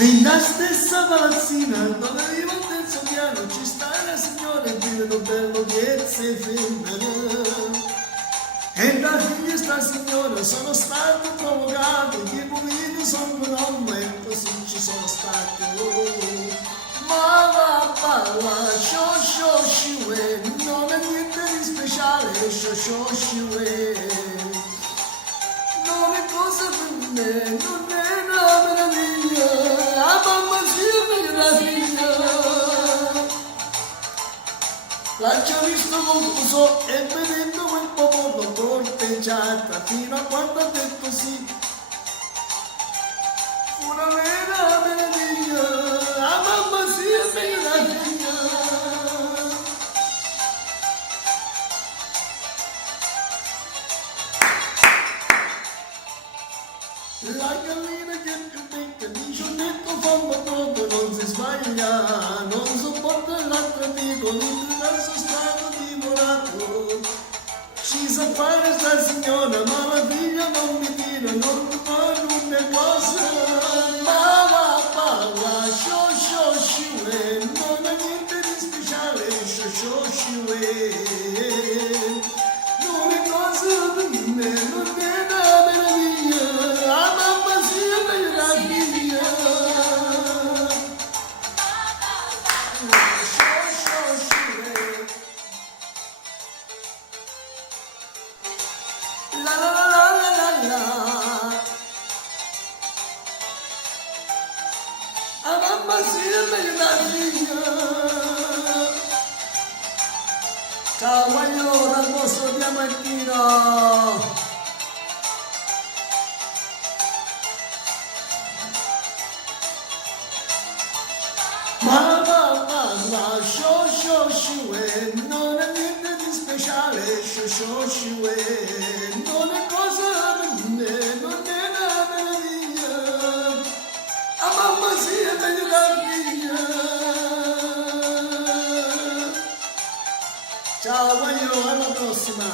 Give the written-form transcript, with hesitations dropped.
Nella stessa palazzina dove vivo al terzo piano ci sta una signora e vive un bello piezze femmine. E da figlia sta signora sono stato provocato, che poverino sono un uomo e così ci sono stato. Ma la palla, sciò sciue, non è niente di speciale, sciò sciue. Non è cosa per me, non è una meraviglia, la mamma sia mia figlia. L'ha già visto confuso e vedendo quel popolo corteggiata fino a quando ha detto sì. Fu una vera meraviglia, la mamma sia mia figlia. La gallina che più becca dice un detto fanno proprio non si sbaglia, non sopporta l'altro amico, l'universo stato divorato. Ci sa fare sta signora, ma la figlia non mi tira, non fa una cosa, ma la palla, sciò sciue, non ha niente di speciale, sciò sciue. Non è cosa per me, non è una meraviglia. La la la la la la la. A mamma sia bella figlia. Ciao voglio dal vostro Diamantino. Ma, sciò sciue, non è niente di speciale, sciò sciue, non è cosa per me, non è una meraviglia, a mamma sia meglio la figlia. Ciao, voglio alla prossima.